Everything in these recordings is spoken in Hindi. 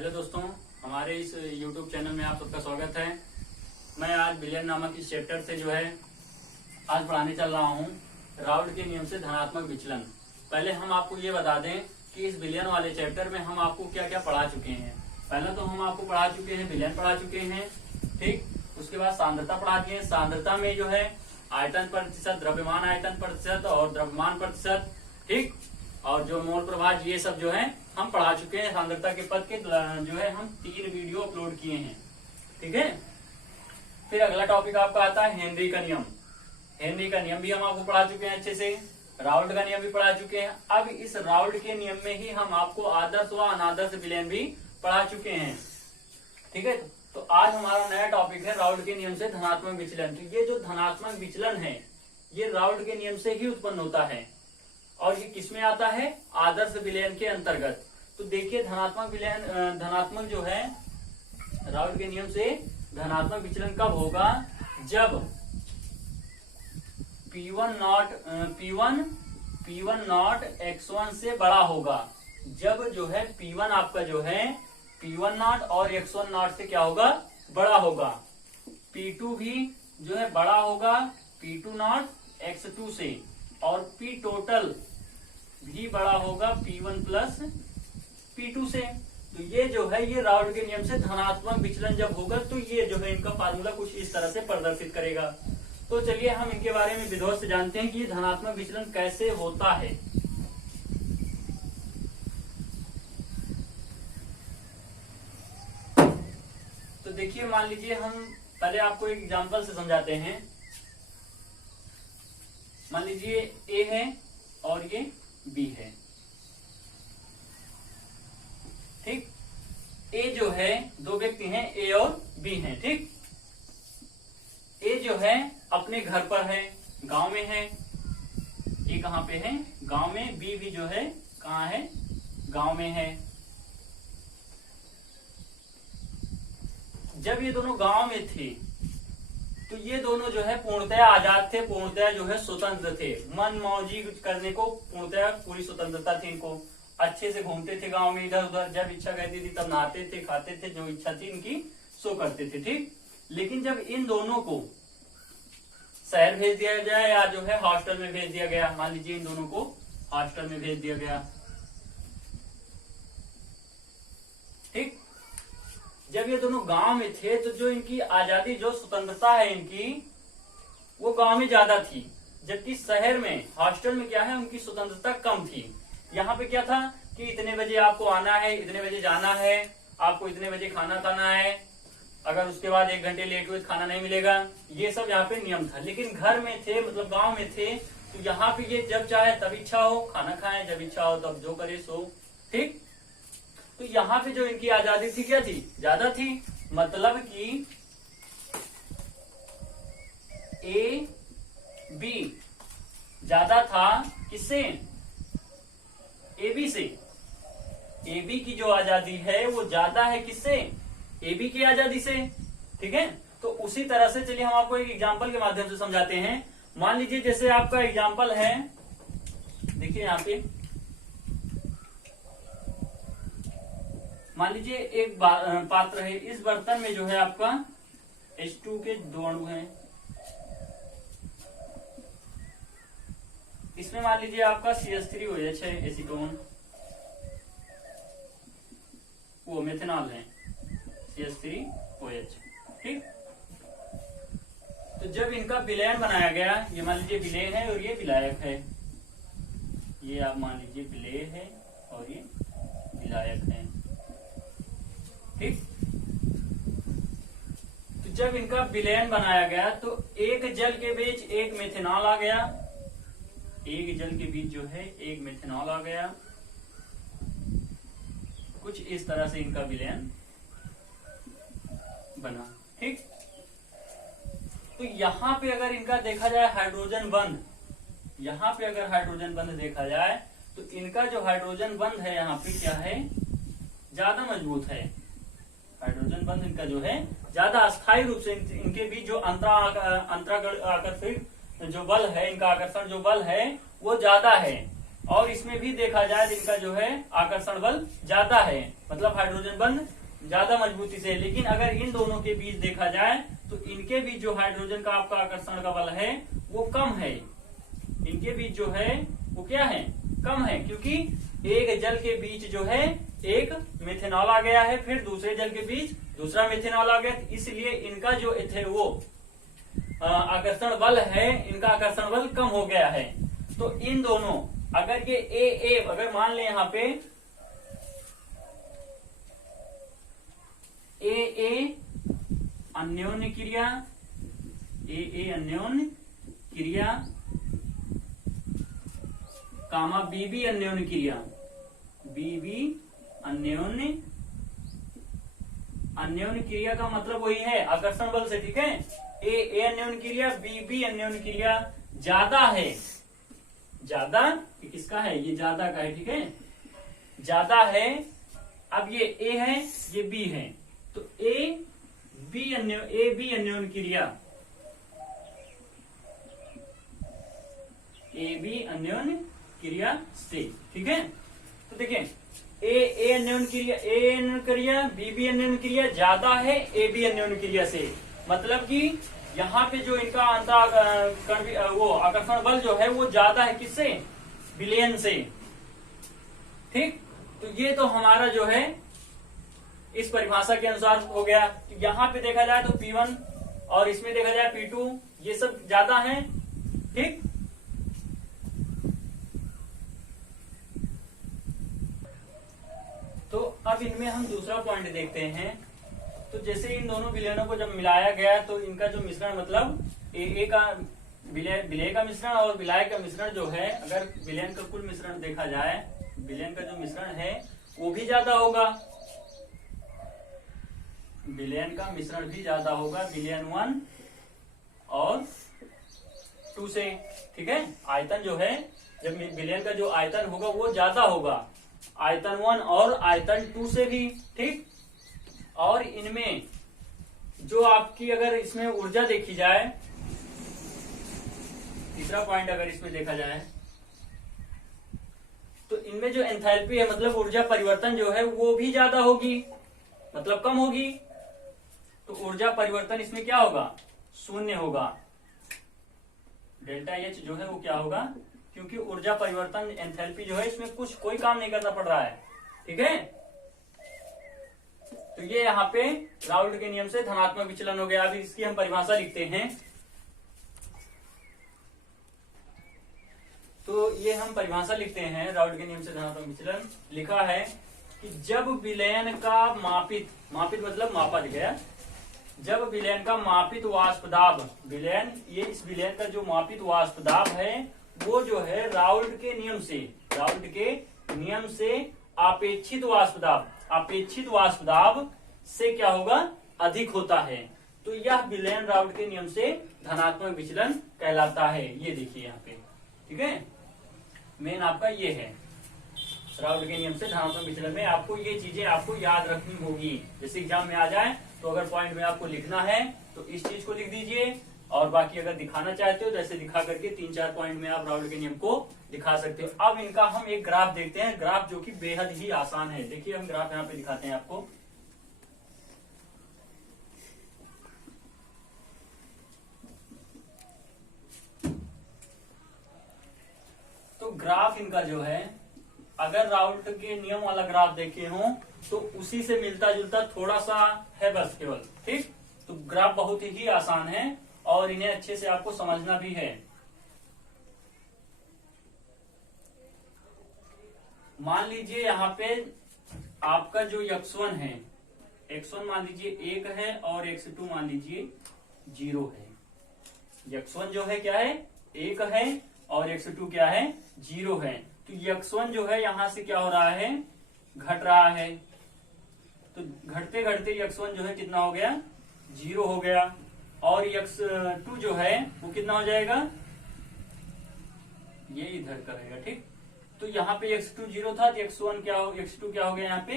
हेलो दोस्तों, हमारे इस YouTube चैनल में आप सबका स्वागत है। मैं आज बिलियन नामक इस चैप्टर से जो है आज पढ़ाने चल रहा हूँ राउल्ट के नियम से धनात्मक विचलन। पहले हम आपको ये बता दें कि इस बिलियन वाले चैप्टर में हम आपको क्या क्या पढ़ा चुके हैं। पहले तो हम आपको पढ़ा चुके हैं बिलियन पढ़ा चुके हैं, ठीक। उसके बाद सांद्रता पढ़ा दिए। सांद्रता में जो है आयतन प्रतिशत, द्रव्यमान आयतन प्रतिशत और द्रव्यमान प्रतिशत, ठीक। और जो मोल प्रभाव ये सब जो है हम पढ़ा चुके हैं। सांद्रता के पद के जो है हम 3 वीडियो अपलोड किए हैं, ठीक है। फिर अगला टॉपिक आपका आता है हेनरी का नियम। हेनरी का नियम भी हम आपको पढ़ा चुके हैं अच्छे से। राउल्ट का नियम भी पढ़ा चुके हैं। अब इस राउल्ट के नियम में ही हम आपको आदर्श व अनादर्श विलयन भी पढ़ा चुके हैं, ठीक है। तो आज हमारा नया टॉपिक है राउल्ट के नियम से धनात्मक विचलन। तो ये जो धनात्मक विचलन है ये राउल्ट के नियम से ही उत्पन्न होता है और ये किसमें आता है? आदर्श विलयन के अंतर्गत। तो देखिए धनात्मक जो है राउल्ट के नियम से धनात्मक विचलन कब होगा? जब P1 नॉट x1 से बड़ा होगा। जब जो है P1 आपका जो है P1 नॉट और x1 नॉट से क्या होगा? बड़ा होगा। P2 भी जो है बड़ा होगा P2 नॉट x2 से और P टोटल भी बड़ा होगा P1 प्लस P2 से। तो ये जो है ये राउल्ट के नियम से धनात्मक विचलन जब होगा तो ये जो है इनका फार्मूला कुछ इस तरह से प्रदर्शित करेगा। तो चलिए हम इनके बारे में विधिवत से जानते हैं कि ये धनात्मक विचलन कैसे होता है। तो देखिए मान लीजिए हम पहले आपको एक एग्जांपल से समझाते हैं। मान लीजिए ए है और ये बी है, ठीक। ए जो है दो व्यक्ति हैं, ए और बी हैं, ठीक। ए जो है अपने घर पर है, गांव में है। ए कहाँ पे है? गांव में। बी भी जो है कहाँ है? गांव में है। जब ये दोनों गांव में थे तो ये दोनों जो है पूर्णतया आजाद थे, पूर्णतया जो है स्वतंत्र थे। मन मौजी करने को पूर्णतया पूरी स्वतंत्रता थी इनको। अच्छे से घूमते थे गांव में इधर उधर, जब इच्छा करती थी तब नहाते थे, खाते थे, जो इच्छा थी इनकी सो करते थे, ठीक। लेकिन जब इन दोनों को शहर भेज दिया जाए या जो है हॉस्टल में भेज दिया गया, मान लीजिए इन दोनों को हॉस्टल में भेज दिया गया, ठीक। जब ये दोनों गांव में थे तो जो इनकी आजादी, जो स्वतंत्रता है इनकी, वो गांव में ज्यादा थी। जबकि शहर में हॉस्टल में क्या है, उनकी स्वतंत्रता कम थी। यहाँ पे क्या था कि इतने बजे आपको आना है, इतने बजे जाना है, आपको इतने बजे खाना खाना है, अगर उसके बाद 1 घंटे लेट हुए तो खाना नहीं मिलेगा। ये सब यहाँ पे नियम था। लेकिन घर में थे, मतलब गांव में थे, तो यहाँ पे ये जब चाहे तब इच्छा हो खाना खाएं, जब इच्छा हो तब जो करे सो, ठीक। तो यहाँ पे जो इनकी आजादी थी क्या थी? ज्यादा थी। मतलब कि ए बी ज्यादा था किससे? ए बी से। ए बी की जो आजादी है वो ज्यादा है किससे? ए बी की आजादी से, ठीक है। तो उसी तरह से चलिए हम आपको एक एग्जांपल के माध्यम से समझाते हैं। मान लीजिए जैसे आपका एग्जांपल है, देखिए यहाँ पे मान लीजिए एक पात्र है। इस बर्तन में जो है आपका H2 के 2 अणु हैं। इसमें मान लीजिए आपका CH3OH है, एसीटोन, वो मेथनॉल है, CH3OH, ठीक। तो जब इनका विलयन बनाया गया, ये मान लीजिए विलेय है और ये विलायक है। ये आप मान लीजिए विलेय है और ये विलायक है, ठीक। तो जब इनका विलयन बनाया गया तो एक जल के बीच एक मेथनॉल आ गया, एक जल के बीच जो है एक मेथनॉल आ गया। कुछ इस तरह से इनका विलयन बना, ठीक। तो यहाँ पे अगर इनका देखा जाए हाइड्रोजन बंध, यहाँ पे अगर हाइड्रोजन बंध देखा जाए तो इनका जो हाइड्रोजन बंध है यहाँ पे क्या है? ज्यादा मजबूत है। हाइड्रोजन बंध इनका जो है ज्यादा अस्थायी रूप से इनके बीच जो अंतराकर्षित जो बल है, इनका आकर्षण जो बल है वो ज्यादा है और इसमें भी देखा जाए तो इनका जो है आकर्षण बल ज्यादा है, मतलब हाइड्रोजन बंध ज्यादा मजबूती से। लेकिन अगर इन दोनों के बीच देखा जाए तो इनके बीच जो हाइड्रोजन का आपका आकर्षण का बल है वो कम है। इनके बीच जो है वो क्या है, कम है, क्योंकि एक जल के बीच जो है एक मिथेनॉल आ गया है, फिर दूसरे जल के बीच दूसरा मिथेनॉल आ गया, इसलिए इनका जो थे वो आकर्षण बल है, इनका आकर्षण बल कम हो गया है। तो इन दोनों, अगर ये ए अगर मान लें यहाँ पे ए अन्योन्य क्रिया, ए अन्योन्य क्रिया कामा बी अन्योन्य क्रिया, बी अन्योन्य क्रिया का मतलब वही है आकर्षण बल से, ठीक है। ए अन्योन्य क्रिया, बी अन्योन्य क्रिया ज्यादा है, ज्यादा किसका है, ये ज्यादा का है, ठीक है, ज्यादा है। अब ये ए है, ये बी है, तो ए बी अन्योन्य क्रिया, ए बी अन्योन्य क्रिया से, ठीक है। तो देखिए ए अन्योन्य क्रिया, बी अन्योन्य क्रिया ज्यादा है ए बी अन्योन्य क्रिया से, मतलब कि यहाँ पे जो इनका वो आकर्षण बल जो है वो ज्यादा है, किससे, विलयन से, ठीक। तो ये तो हमारा जो है इस परिभाषा के अनुसार हो गया। यहाँ पे देखा जाए तो P1 और इसमें देखा जाए P2, ये सब ज्यादा है, ठीक। तो अब इनमें हम दूसरा पॉइंट देखते हैं। तो जैसे इन दोनों विलयनों को जब मिलाया गया तो इनका जो मिश्रण, मतलब ए का विलय का मिश्रण और विलाय का मिश्रण जो है, अगर विलयन का कुल मिश्रण देखा जाए, विलयन का जो मिश्रण है वो भी ज्यादा होगा, विलयन का मिश्रण भी ज्यादा होगा, विलयन 1 और 2 से, ठीक है। आयतन जो है, जब विलयन का जो आयतन होगा वो ज्यादा होगा, आयतन 1 और आयतन 2 से भी, ठीक। और इनमें जो आपकी, अगर इसमें ऊर्जा देखी जाए, तीसरा पॉइंट अगर इसमें देखा जाए तो इनमें जो एंथैल्पी है, मतलब ऊर्जा परिवर्तन जो है वो भी ज्यादा होगी, मतलब कम होगी। तो ऊर्जा परिवर्तन इसमें क्या होगा, शून्य होगा, डेल्टा एच जो है वो क्या होगा, क्योंकि ऊर्जा परिवर्तन एंथैल्पी जो है इसमें कोई काम नहीं करना पड़ रहा है, ठीक है। तो ये यहाँ पे राउल्ट के नियम से धनात्मक विचलन हो गया। अभी इसकी हम परिभाषा लिखते हैं। तो ये हम परिभाषा लिखते हैं, राउल्ट के नियम से धनात्मक विचलन लिखा है कि जब विलयन का मापित मतलब मापा गया, जब विलयन का मापित वाष्प दाब, विलयन, ये इस विलयन का जो मापित वाष्प दाब है वो जो है राउल्ट के नियम से अपेक्षित वाष्प दाब से क्या होगा, अधिक होता है। तो यह विलयन राउल्ट के नियम से धनात्मक विचलन कहलाता है। ये देखिए यहाँ पे, ठीक है, मेन आपका ये है राउल्ट के नियम से धनात्मक विचलन में। आपको ये चीजें आपको याद रखनी होगी, जैसे एग्जाम में आ जाए तो अगर पॉइंट में आपको लिखना है तो इस चीज को लिख दीजिए, और बाकी अगर दिखाना चाहते हो तो ऐसे दिखा करके 3-4 पॉइंट में आप राउल्ट के नियम को दिखा सकते हो। अब इनका हम एक ग्राफ देखते हैं, ग्राफ जो कि बेहद ही आसान है। देखिए हम ग्राफ यहाँ पे दिखाते हैं आपको। तो ग्राफ इनका जो है, अगर राउल्ट के नियम वाला ग्राफ देखे हो तो उसी से मिलता जुलता थोड़ा सा है बस, केवल, ठीक। तो ग्राफ बहुत ही आसान है और इन्हें अच्छे से आपको समझना भी है। मान लीजिए यहाँ पे आपका जो x1 है, x1 मान लीजिए 1 है और x2 मान लीजिए 0 है। x1 जो है क्या है, 1 है और x2 क्या है, 0 है। तो x1 जो है यहां से क्या हो रहा है, घट रहा है। तो घटते घटते x1 जो है कितना हो गया, 0 हो गया, और x2 जो है वो कितना हो जाएगा, ये इधर का रहेगा, ठीक। तो यहाँ पे x2 0 था तो x2 क्या हो गया, यहाँ पे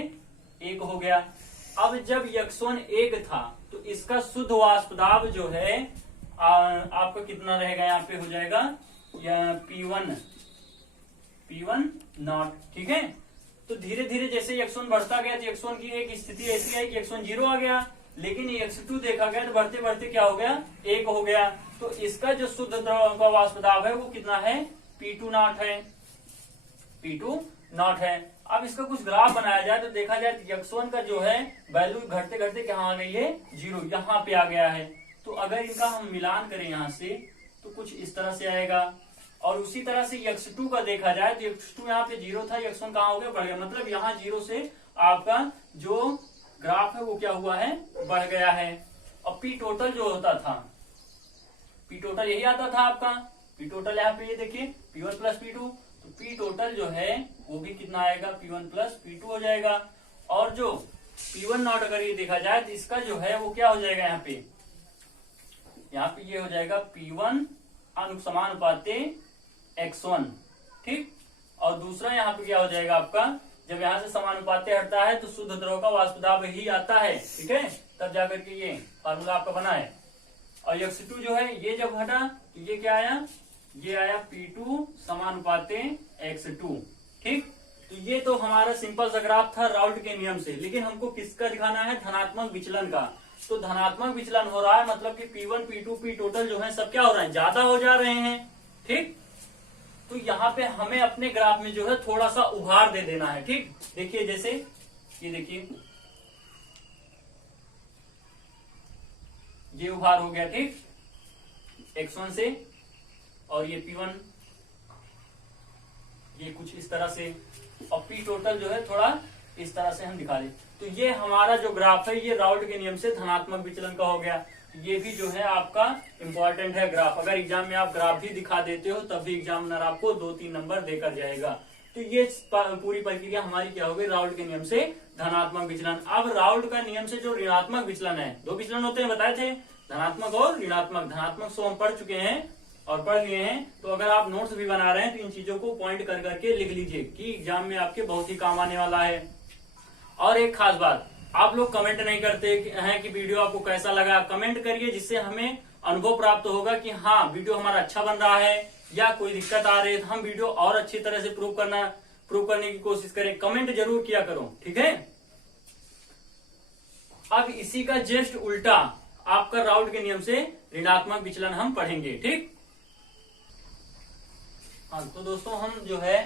1 हो गया। अब जब x1 1 था तो इसका शुद्ध वाष्प दाब जो है आपका कितना रहेगा, यहाँ पे हो जाएगा या P1 नॉट। ठीक है, तो धीरे धीरे जैसे x1 बढ़ता गया तो x1 की एक स्थिति ऐसी है कि x1 0 आ गया, लेकिन x2 देखा गया तो बढ़ते बढ़ते क्या हो गया, 1 हो गया। तो इसका जो शुद्ध द्रव का वाष्प दाब है वो कितना है, P2 नॉट है, P2 नॉट है। अब इसका कुछ ग्राफ बनाया जाए तो देखा जाए तो x1 का जो है वैल्यू घटते घटते कहाँ आ गई है, 0, यहाँ पे आ गया है। तो अगर इनका हम मिलान करें यहाँ से तो कुछ इस तरह से आएगा, और उसी तरह से x2 का देखा जाए तो x2 यहाँ पे 0 था, x1 कहाँ हो गया, बढ़ गया। मतलब यहाँ 0 से आपका जो ग्राफ है वो क्या हुआ है, बढ़ गया है। और P टोटल जो होता था, P टोटल यही आता था आपका, P टोटल यहाँ पे ये देखिए P1 प्लस P2, तो P टोटल जो है वो भी कितना आएगा, P1 प्लस P2 हो जाएगा। और जो P1 नॉट अगर ये देखा जाए तो इसका जो है वो क्या हो जाएगा, यहाँ पे ये हो जाएगा P1 समानुपाते x1। ठीक, और दूसरा यहाँ पे क्या हो जाएगा आपका, जब यहाँ से समानुपाते हटता है तो शुद्ध द्रव का वाष्प दाब ही आता है। ठीक है, तब जाकर के ये फार्मूला आपका बना है। और x2 जो है ये जब हटा तो ये क्या आया, ये आया P2 समानुपाते x2। ठीक, तो ये तो हमारा सिंपल सा ग्राफ था राउल्ट के नियम से, लेकिन हमको किसका दिखाना है, धनात्मक विचलन का। तो धनात्मक विचलन हो रहा है मतलब कि P1 P2 P टोटल जो है सब क्या हो रहा है, ज्यादा हो जा रहे हैं। ठीक, तो यहाँ पे हमें अपने ग्राफ में जो है थोड़ा सा उभार दे देना है। ठीक, देखिए जैसे ये देखिए ये उभार हो गया, ठीक, x1 से, और ये P1 ये कुछ इस तरह से, और P टोटल जो है थोड़ा इस तरह से हम दिखा दे। तो ये हमारा जो ग्राफ है ये राउल्ट के नियम से धनात्मक विचलन का हो गया। ये भी जो है आपका इम्पोर्टेंट है ग्राफ, अगर एग्जाम में आप ग्राफ भी दिखा देते हो तब भी एग्जामिनर आपको 2-3 नंबर देकर जाएगा। तो ये पूरी प्रक्रिया हमारी क्या हो गई, राउल्ट के नियम से धनात्मक विचलन। अब राउल्ट का नियम से जो ऋणात्मक विचलन है, 2 विचलन होते हैं बताए थे, धनात्मक और ऋणात्मक। धनात्मक सो हम पढ़ चुके हैं और पढ़ लिए हैं, तो अगर आप नोट्स भी बना रहे हैं तो इन चीजों को पॉइंट कर करके लिख लीजिए कि एग्जाम में आपके बहुत ही काम आने वाला है। और एक खास बात, आप लोग कमेंट नहीं करते हैं कि वीडियो आपको कैसा लगा। कमेंट करिए, जिससे हमें अनुभव प्राप्त होगा कि हाँ वीडियो हमारा अच्छा बन रहा है, या कोई दिक्कत आ रही है तो हम वीडियो और अच्छी तरह से प्रूव करने की कोशिश करें। कमेंट जरूर किया करो, ठीक है। अब इसी का जस्ट उल्टा आपका राउल्ट के नियम से ऋणात्मक विचलन हम पढ़ेंगे, ठीक। हाँ, तो दोस्तों हम जो है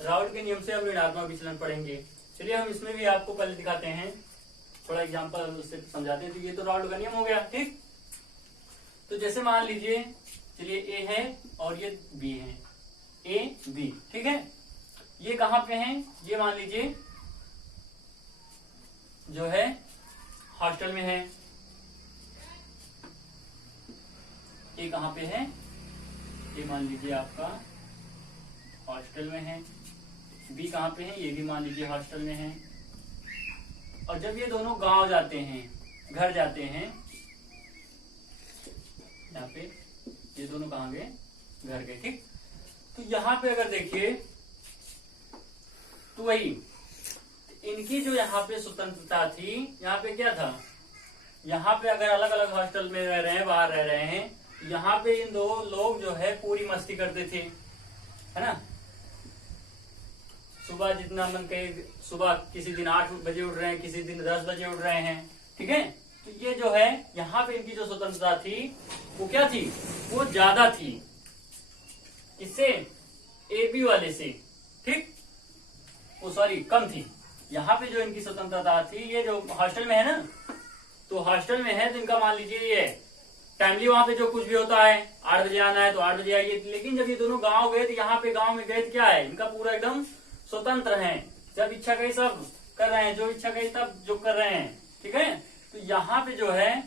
राउल्ट के नियम से अब ऋणात्मक विचलन पढ़ेंगे। चलिए हम इसमें भी आपको पहले दिखाते हैं, थोड़ा एग्जांपल से समझाते हैं। तो ये तो राउल्ट का नियम हो गया, ठीक। तो जैसे मान लीजिए, चलिए ए है और ये बी है, ए बी, ठीक है। ये कहाँ पे हैं, ये मान लीजिए जो है हॉस्टल में है। ये कहाँ पे है, ये मान लीजिए आपका हॉस्टल में है। बी कहाँ पे है, ये भी मान लीजिए हॉस्टल में है। और जब ये दोनों गांव जाते हैं, घर जाते हैं, यहाँ पे ये दोनों कहाँ गए, घर गए, ठीक। तो यहाँ पे अगर देखिए तो वही इनकी जो यहाँ पे स्वतंत्रता थी, यहाँ पे क्या था, यहाँ पे अगर अलग अलग हॉस्टल में रह रहे हैं, बाहर रह रहे हैं, यहाँ पे इन दो लोग जो है पूरी मस्ती करते थे, है ना। सुबह जितना मन कहे, सुबह किसी दिन 8 बजे उठ रहे हैं, किसी दिन 10 बजे उठ रहे हैं, ठीक है। तो ये जो है यहाँ पे इनकी जो स्वतंत्रता थी वो क्या थी, वो ज्यादा थी इससे, ए बी वाले से, ठीक। वो सॉरी कम थी। यहाँ पे जो इनकी स्वतंत्रता थी, ये जो हॉस्टल में है ना, तो हॉस्टल में है तो इनका मान लीजिए ये टाइमली वहां पे जो कुछ भी होता है, 8 बजे आना है तो 8 बजे आइए। लेकिन जब ये दोनों गांव गए तो यहाँ पे गांव में गए तो क्या है, इनका पूरा एकदम स्वतंत्र है, जब इच्छा कही सब कर रहे हैं, जो इच्छा कही तब जो कर रहे हैं, ठीक है। तो यहाँ पे जो है,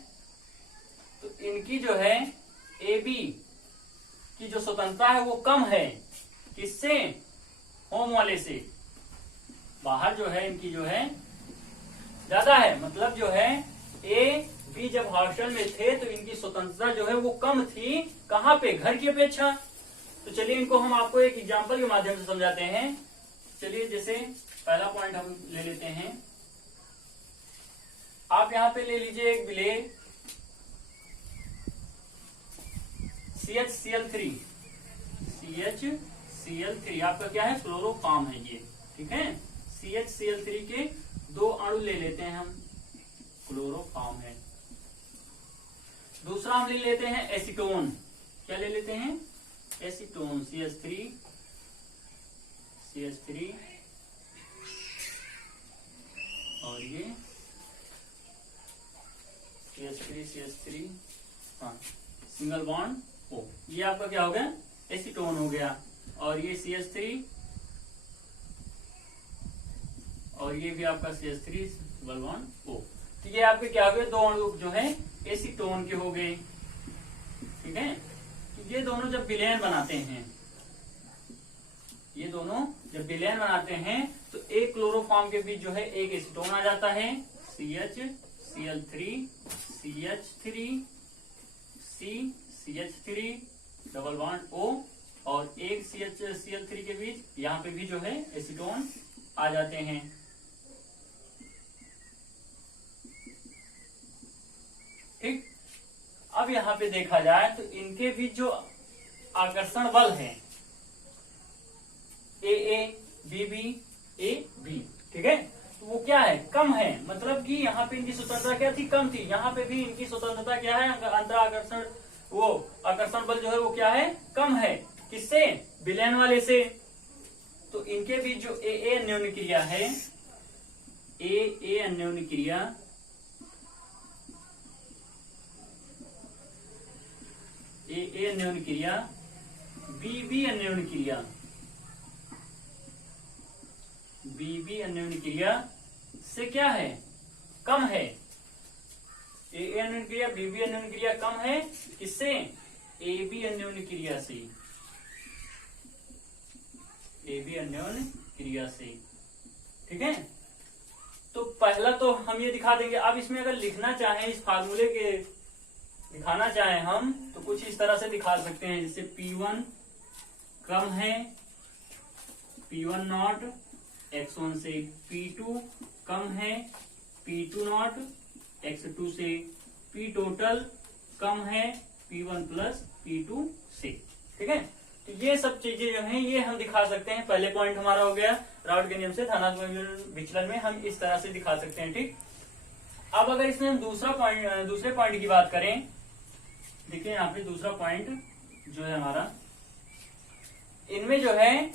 तो इनकी जो है ए बी की जो स्वतंत्रता है वो कम है, किससे, होम वाले से। बाहर जो है इनकी जो है ज्यादा है, मतलब जो है ए बी जब हॉस्टल में थे तो इनकी स्वतंत्रता जो है वो कम थी, कहाँ पे, घर की अपेक्षा। तो चलिए इनको हम आपको एक एग्जांपल के माध्यम से समझाते हैं। चलिए जैसे पहला पॉइंट हम ले लेते हैं, आप यहाँ पे ले लीजिए एक ब्लेड CHCl3 Cl3 आपका क्या है, क्लोरोफॉर्म है ये, ठीक है। CHCl3 के 2 अणु ले लेते हैं हम, क्लोरोफॉर्म है। दूसरा हम ले लेते हैं एसीटोन, क्या ले लेते हैं, एसीटोन, CH3 और ये CH3 हाँ, सिंगल बॉन्ड O, ये आपका क्या हो गया, एसीटोन हो गया। और ये CH3 और ये भी आपका CH3 सिंगल बॉन्ड O। तो ये आपके क्या हो गए, 2 अणु जो है एसीटोन के हो गए, ठीक है। तो ये दोनों जब विलयन बनाते हैं, ये दोनों जब विलयन बनाते हैं तो एक क्लोरोफॉर्म के बीच जो है एक एसीटोन आ जाता है, CHCl3 CH3 double bond O, और एक CHCl3 के बीच यहाँ पे भी जो है एसीटोन आ जाते हैं। ठीक, अब यहाँ पे देखा जाए तो इनके बीच जो आकर्षण बल है AB, ठीक है, तो वो क्या है, कम है। मतलब कि यहाँ पे इनकी स्वतंत्रता क्या थी, कम थी। यहाँ पे भी इनकी स्वतंत्रता क्या है, अंतर आकर्षण, वो आकर्षण बल जो है वो क्या है, कम है। किससे, विलयन वाले से। तो इनके बीच जो AA अन्योन्य क्रिया है, AA अन्योन्य क्रिया, AA अन्योन्य क्रिया, BB अन्योन्य क्रिया, BB अन्योन्य क्रिया से क्या है, कम है। AA अन्योन्य क्रिया, BB अन्योन्य क्रिया कम है, किससे, AB अन्योन्य क्रिया से, AB अन्योन्य क्रिया से, ठीक है। तो पहला तो हम ये दिखा देंगे। अब इसमें अगर लिखना चाहें, इस फार्मूले के दिखाना चाहें हम, तो कुछ इस तरह से दिखा सकते हैं, जैसे P1 कम है, P1 नॉट X1 से, P2 कम है, P2 नॉट X2 से, P टोटल कम है, P1 प्लस P2 से, ठीक है। तो ये सब चीजें जो हैं ये हम दिखा सकते हैं। पहले पॉइंट हमारा हो गया, राउट के नियम से धनात्मक विचलन में हम इस तरह से दिखा सकते हैं, ठीक। अब अगर इसमें हम दूसरे पॉइंट की बात करें, देखिए यहाँ पे दूसरा पॉइंट जो है हमारा, इनमें जो है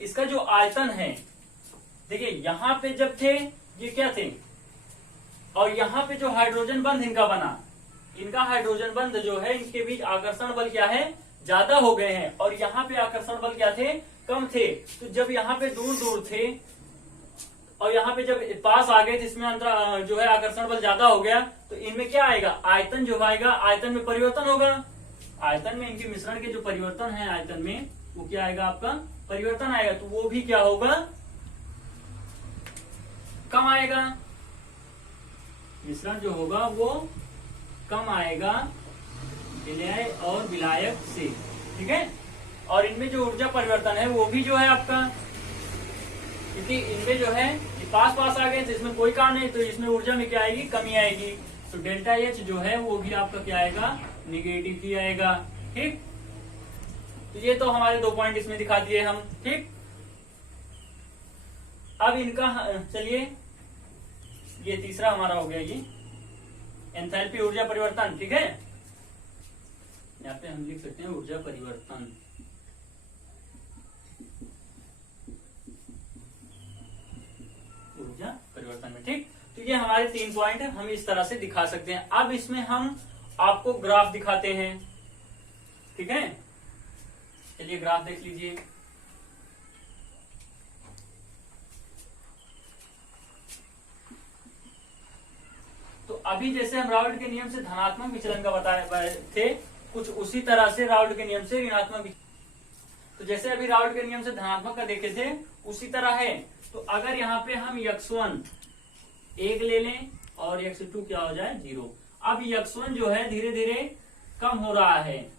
इसका जो आयतन है, देखिए यहाँ पे जब थे ये क्या थे, और यहाँ पे जो हाइड्रोजन बंध इनका बना, इनका हाइड्रोजन बंध जो है, इनके बीच आकर्षण बल क्या है, ज्यादा हो गए हैं, और यहाँ पे आकर्षण बल क्या थे, कम थे। तो जब यहाँ पे दूर दूर थे और यहाँ पे जब पास आ गए, जिसमें अंतर जो है आकर्षण बल ज्यादा हो गया, तो इनमें क्या आएगा, आयतन जो आएगा, आयतन में परिवर्तन होगा। आयतन में इनके मिश्रण के जो परिवर्तन है आयतन में, वो क्या आएगा, आपका परिवर्तन आएगा। तो वो भी क्या होगा, कम आएगा। मिश्रण जो होगा वो कम आएगा विलय और विलायक से, ठीक है। और इनमें जो ऊर्जा परिवर्तन है वो भी जो है आपका, क्योंकि इनमें जो है पास आ गए तो इसमें कोई काम नहीं, तो इसमें ऊर्जा में क्या आएगी, कमी आएगी। तो डेल्टा H जो है वो भी आपका क्या आएगा, निगेटिव ही आएगा, ठीक। तो ये तो हमारे 2 पॉइंट इसमें दिखा दिए हम, ठीक। अब इनका चलिए, ये तीसरा हमारा हो गया, ये एंथैल्पी ऊर्जा परिवर्तन, ठीक है। यहाँ पे हम लिख सकते हैं ऊर्जा परिवर्तन, ऊर्जा परिवर्तन में, ठीक। तो ये हमारे 3 पॉइंट हम इस तरह से दिखा सकते हैं। अब इसमें हम आपको ग्राफ दिखाते हैं, ठीक है। चलिए ग्राफ देख लीजिए। तो अभी जैसे हम राउल्ट के नियम से धनात्मक विचलन का बताए थे, कुछ उसी तरह से राउल्ट के नियम से ऋणात्मक, तो जैसे अभी राउल्ट के नियम से धनात्मक का देखे थे उसी तरह है। तो अगर यहाँ पे हम x1 1 ले लें और x2 क्या हो जाए 0। अब x1 जो है धीरे धीरे कम हो रहा है,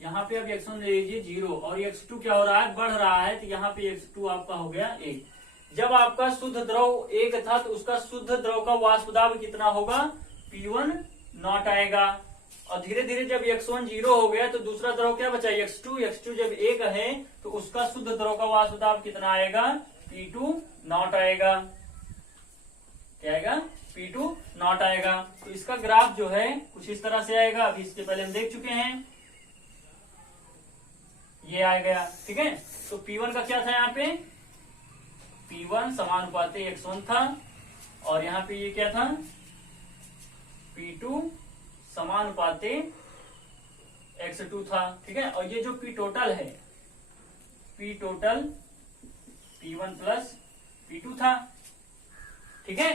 यहाँ पे अब x1 ले लीजिए 0, और x2 क्या हो रहा है, बढ़ रहा है। तो यहाँ पे x2 आपका हो गया 1। जब आपका शुद्ध द्रव 1 था तो उसका शुद्ध द्रव का वाष्प दाब कितना होगा, P1 नॉट आएगा। और धीरे धीरे जब x1 0 हो गया तो दूसरा द्रव क्या बचा, x2 जब 1 है तो उसका शुद्ध द्रव का वाष्प दाब कितना आएगा, P2 नॉट आएगा। क्या आएगा, P2 नॉट आएगा। तो इसका ग्राफ जो है कुछ इस तरह से आएगा, अभी इससे पहले हम देख चुके हैं, ये आ गया। ठीक है, तो P1 का क्या था यहाँ पे, P1 समानुपाती x1 था, और यहाँ पे ये क्या था, P2 समानुपाती x2 था। ठीक है, और ये जो P टोटल है, P total P1 plus P2 था। ठीक है,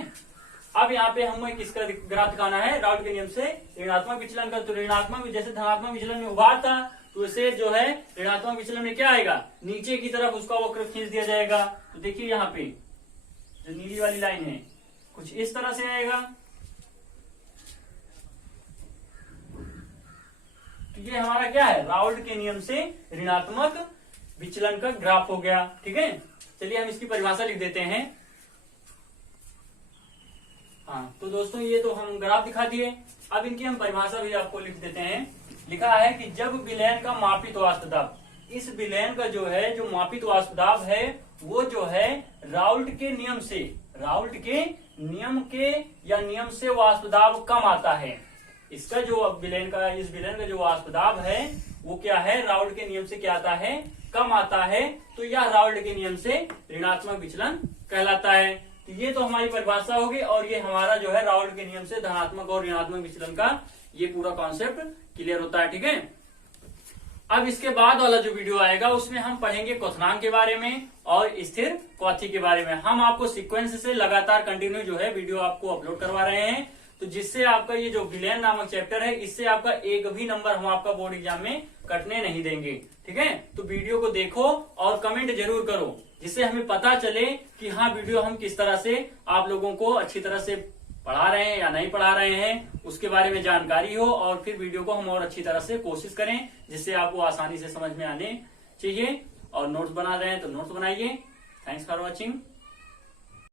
अब यहाँ पे हमें किसका ग्राफ दिखाना है, राउल्ट के नियम से ऋणात्मक विचलन का। तो ऋणात्मक जैसे धनात्मक विचलन में उभार था, तो इसे जो है ऋणात्मक विचलन में क्या आएगा, नीचे की तरफ उसका वक्र खींच दिया जाएगा। तो देखिए यहाँ पे जो नीली वाली लाइन है कुछ इस तरह से आएगा। तो ये हमारा क्या है, राउल्ट के नियम से ऋणात्मक विचलन का ग्राफ हो गया। ठीक है, चलिए हम इसकी परिभाषा लिख देते हैं। हाँ, तो दोस्तों ये तो हम ग्राफ दिखा दिए, अब इनकी हम परिभाषा भी आपको लिख देते हैं। लिखा है कि जब विलयन का मापित वाष्प दाब, इस विलयन का जो है जो मापित वाष्प दाब है वो जो है राउल्ट के नियम से, राउल्ट के नियम के या नियम से वाष्प दाब कम आता है। इसका जो विलयन का, इस विलयन का जो वाष्प दाब है वो क्या है, राउल्ट के नियम से क्या आता है, कम आता है। तो यह राउल्ट के नियम से ऋणात्मक विचलन कहलाता है। तो ये तो हमारी परिभाषा होगी, और ये हमारा जो है राउल्ट के नियम से धनात्मक और ऋणात्मक विचलन का ये पूरा कॉन्सेप्ट क्लियर होता है। ठीक है, अब इसके बाद वाला जो वीडियो आएगा उसमें हम पढ़ेंगे क्वथनांक के बारे में और स्थिर क्वाथी के बारे में। हम आपको सीक्वेंस से लगातार कंटिन्यू जो है वीडियो आपको अपलोड करवा रहे हैं, तो जिससे आपका ये जो विलयन नामक चैप्टर है इससे आपका एक भी नंबर हम आपका बोर्ड एग्जाम में कटने नहीं देंगे। ठीक है, तो वीडियो को देखो और कमेंट जरूर करो, जिससे हमें पता चले कि हाँ वीडियो हम किस तरह से आप लोगों को अच्छी तरह से पढ़ा रहे हैं या नहीं पढ़ा रहे हैं, उसके बारे में जानकारी हो, और फिर वीडियो को हम और अच्छी तरह से कोशिश करें जिससे आपको आसानी से समझ में आने चाहिए। और नोट्स बना रहे हैं तो नोट्स बनाइए। Thanks for watching.